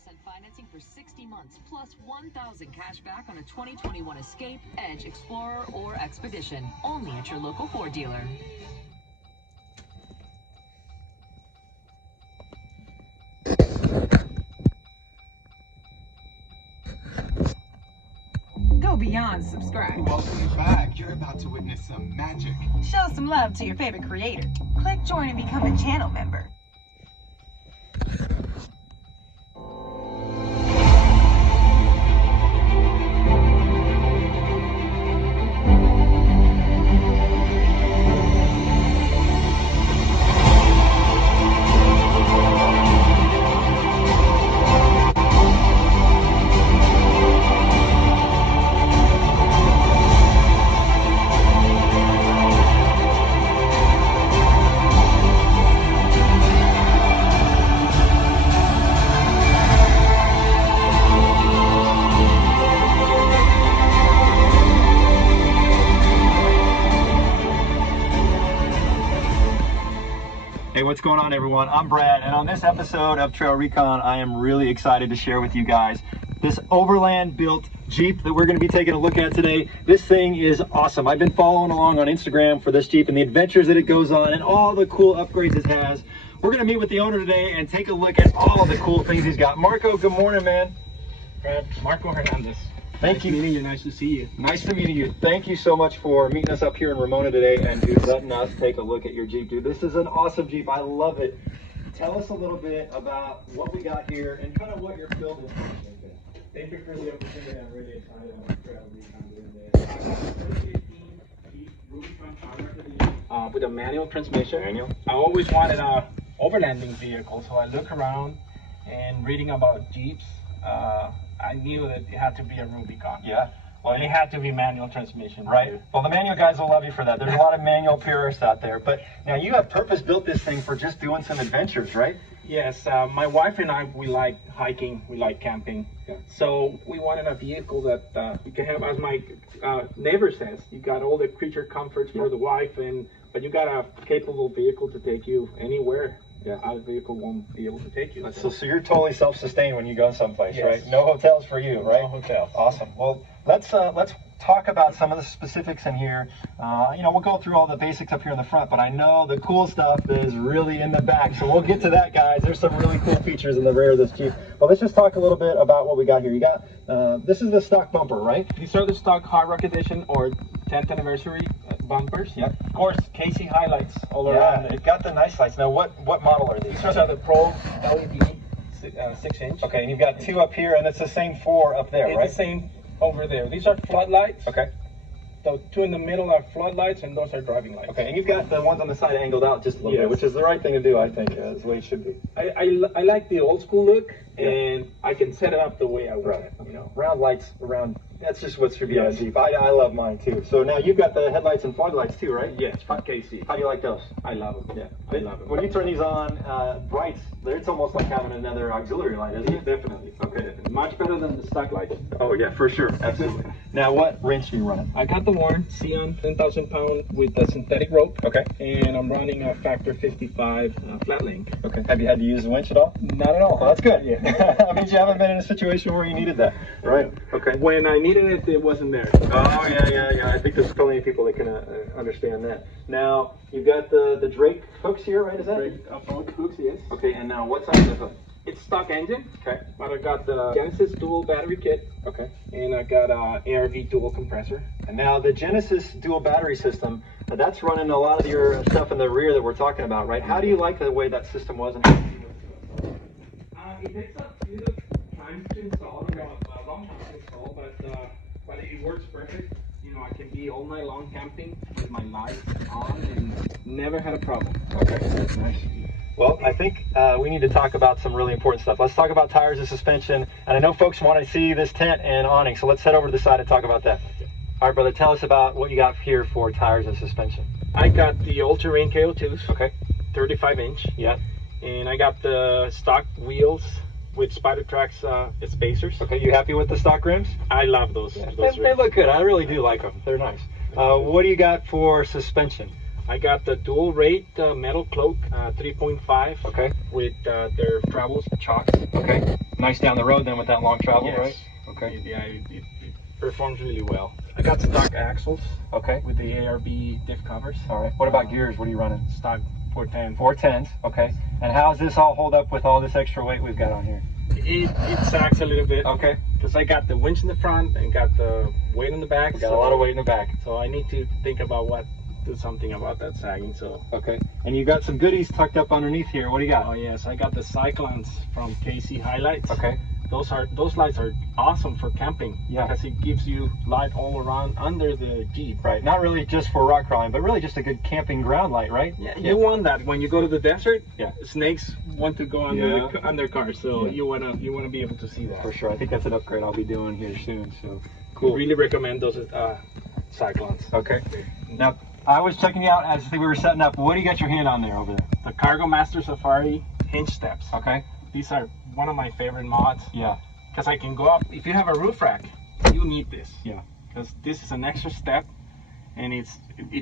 financing for 60 months, plus 1,000 cash back on a 2021 Escape, Edge, Explorer, or Expedition. Only at your local Ford dealer. Go beyond subscribe. Welcome back. You're about to witness some magic. Show some love to your favorite creator. Click join and become a channel member. Hey, what's going on, everyone? I'm Brad, and on this episode of Trail Recon, I am really excited to share with you guys this overland built Jeep that we're going to be taking a look at today. This thing is awesome. I've been following along on Instagram for this Jeep and the adventures that it goes on and all the cool upgrades it has. We're going to meet with the owner today and take a look at all of the cool things he's got. Marco, good morning, man. Brad, Marco Hernandez. Thank you. Nice meeting you. Nice to see you. Nice to meet you. Thank you so much for meeting us up here in Ramona today and dude, letting us take a look at your Jeep, dude. This is an awesome Jeep. I love it. Tell us a little bit about what we got here and kind of what your build is. Thank you for the opportunity. I'm really excited about Trail Recon doing this. I have a 2018 Jeep Rubicon Power with a manual transmission. Manual. I always wanted a overlanding vehicle, so I look around and reading about Jeeps. I knew that it had to be a Rubicon. Yeah. Well, And it had to be manual transmission. right. Too. Well, the manual guys will love you for that. There's a lot of manual purists out there. But now you have purpose built this thing for just doing some adventures, right? Yes, my wife and I, we like hiking, we like camping. Yeah. So we wanted a vehicle that you can have, as my neighbor says, you got all the creature comforts for the wife, but you got a capable vehicle to take you anywhere. Yeah. Our vehicle won't be able to take you. So you're totally self-sustained when you go someplace, Yes. right? No hotels for you, right? No hotels. Awesome. Well, let's talk about some of the specifics in here. We'll go through all the basics up here in the front, but I know the cool stuff is really in the back. So we'll get to that, guys. There's some really cool features in the rear of this Jeep. Well, let's just talk a little bit about what we got here. You got, this is the stock bumper, right? These are the stock Hard Rock Edition or 10th anniversary bumpers. Yep. Of course, Casey highlights all Yeah, around it it. got the nice lights. Now, what model are these? These are the Pro LED 6-inch. Okay, and you've got two up here, and it's the same four up there, It's right? the same over there. These are floodlights. Okay. The two in the middle are floodlights, and those are driving lights. Okay, and you've got the ones on the side angled out just a little bit, Yes. which is the right thing to do, I think, is the way it should be. I like the old school look, Yeah. and I can set it up the way I want Right. it. You know. Round lights around, that's just what should be on a Yes. Jeep. I love mine too. So now you've got the headlights and fog lights too, right? Yes, from Casey. How do you like those? I love them. Yeah. I love them. When you turn these on, brights, it's almost like having another auxiliary light, isn't it? Definitely. Okay. Much better than the stock lights. Oh yeah, for sure, absolutely. Now what wrench are you running? I got the Warren Xeon 10,000 pound with a synthetic rope. Okay. And I'm running a Factor 55 flat link. Okay. Have you had to use the winch at all? Not at all. Well, that's good. Yeah. That means you haven't been in a situation where you needed that, right? Okay. When I needed it, it wasn't there. Oh yeah. I think there's plenty of people that can understand that. Now you've got the Drake hooks here, right? Is that? Front hooks, yes. Okay. And now what's on the hook? It's stock engine. Okay. But I got the Genesis dual battery kit, Okay. and I got a ARV dual compressor. And now the Genesis dual battery system, that's running a lot of your stuff in the rear that we're talking about, right? How do you like the way that system was? It takes a few times to install, a long time to install, but it works perfect. You know, I can be all night long camping with my lights on and never had a problem. Okay, that's nice. Well, I think we need to talk about some really important stuff. Let's talk about tires and suspension. And I know folks want to see this tent and awning, so let's head over to the side and talk about that. All right, brother, tell us about what you got here for tires and suspension. I got the All Terrain KO2s, Okay. 35 inch, Yeah. and I got the stock wheels with Spider Tracks spacers. Okay, you happy with the stock rims? I love those. Yeah, those they look good. I really do like them. They're nice. What do you got for suspension? I got the dual rate metal cloak 3.5. Okay. With their travel chocks. Okay. Nice down the road then with that long travel, Yes. right? Okay. It performs really well. I got stock axles. Okay. With the ARB diff covers. All right. What about gears? What are you running? Stock 410. 410s. Okay. And how does this all hold up with all this extra weight we've got on here? It sags a little bit. Okay. Because I got the winch in the front and got the weight in the back. Got a lot of weight in the back. So I need to think about do something about that sagging. So. Okay. And you got some goodies tucked up underneath here. What do you got? Oh yes, I got the Cyclones from KC Highlights. Okay. Those lights are awesome for camping. Yeah. Because it gives you light all around under the Jeep. Right. Not really just for rock crawling, but really just a good camping ground light, right? Yeah. You want that when you go to the desert. Yeah. Snakes want to go under cars, so you wanna be able to see that. For sure. I think that's an upgrade I'll be doing here soon. So cool. Really recommend those Cyclones. Okay. Now I was checking you out as we were setting up. What do you got your hand on there over there? The Cargo Master Safari hinge steps. Okay. These are one of my favorite mods. Yeah. Because I can go up. If you have a roof rack, you need this. Yeah. Because this is an extra step, and it's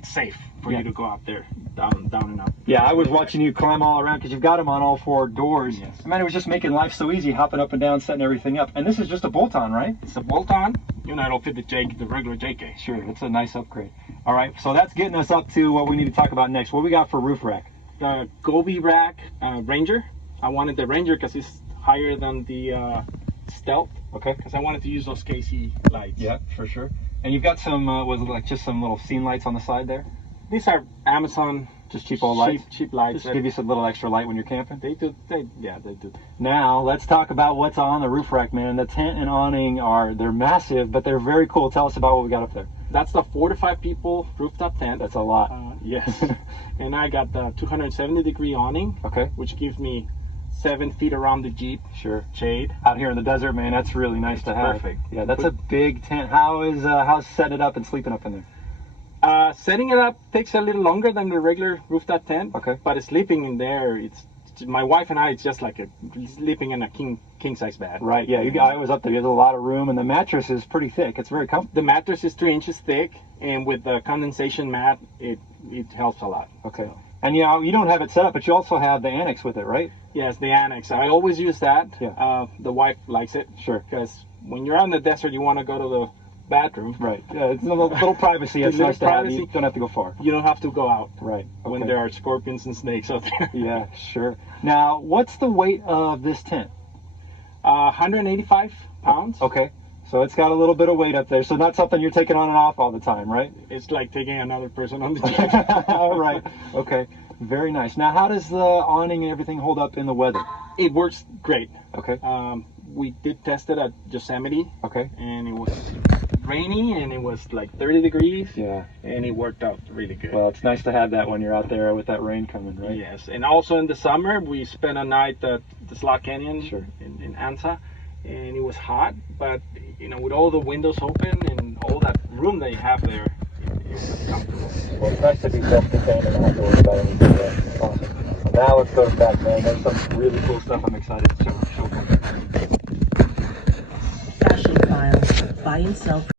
safe for you to go up there, down and up. Yeah, I was watching you climb all around because you've got them on all 4 doors. Yes. I mean, it was just making life so easy, hopping up and down, setting everything up. And this is just a bolt-on, right? It's a bolt-on. It'll fit the regular JK. Sure, it's a nice upgrade. All right, so that's getting us up to what we need to talk about next. What we got for roof rack? The Gobi rack Ranger. I wanted the Ranger because it's higher than the Stealth. Okay. Because I wanted to use those KC lights. Yeah, for sure. And you've got some, was it like just some little scene lights on the side there? These are Amazon. Just cheap old lights? Cheap lights. Just give you some little extra light when you're camping? They do. They do. Now, let's talk about what's on the roof rack, man. The tent and awning they're massive, but they're very cool. Tell us about what we got up there. That's the 4 to 5 people rooftop tent. That's a lot. Yes. And I got the 270-degree awning. Okay. Which gives me 7 feet around the Jeep. Sure. Shade. Out here in the desert, man, that's really nice to have. Perfect. Yeah, that's a big tent. How's setting it up and sleeping up in there? Setting it up takes a little longer than the regular rooftop tent. Okay. But sleeping in there, it's my wife and I. It's just like sleeping in a king size bed. Right. Yeah. I was up there. There's a lot of room, and the mattress is pretty thick. It's very comfortable. The mattress is 3 inches thick, and with the condensation mat, it helps a lot. Okay. So. And you don't have it set up, but you also have the annex with it, right? Yes, the annex. I always use that. Yeah. The wife likes it. Sure. Because when you're out in the desert, you want to go to the bathroom. Right. It's a little privacy. It's nice to have. You don't have to go far. You don't have to go out. Right. Okay. When there are scorpions and snakes out there. Yeah, sure. Now, what's the weight of this tent? 185 pounds. Okay. So it's got a little bit of weight up there. So not something you're taking on and off all the time, right? It's like taking another person on the Jeep. All right. Okay. Very nice. Now, how does the awning and everything hold up in the weather? It works great. Okay. We did test it at Yosemite. Okay. And it was rainy and it was like 30 degrees. Yeah. And it worked out really good. Well, it's nice to have that when you're out there with that rain coming, right? Yes. And also in the summer, we spent a night at the Slot Canyon. Sure. in Ansa. And it was hot, but with all the windows open and all that room that you have there, it was comfortable. Well, it's nice to be self-contained and not have to worry about anything. That's awesome. Now let's go to the back, man. There's some really cool stuff I'm excited to show. Fashion Files. Buy and sell.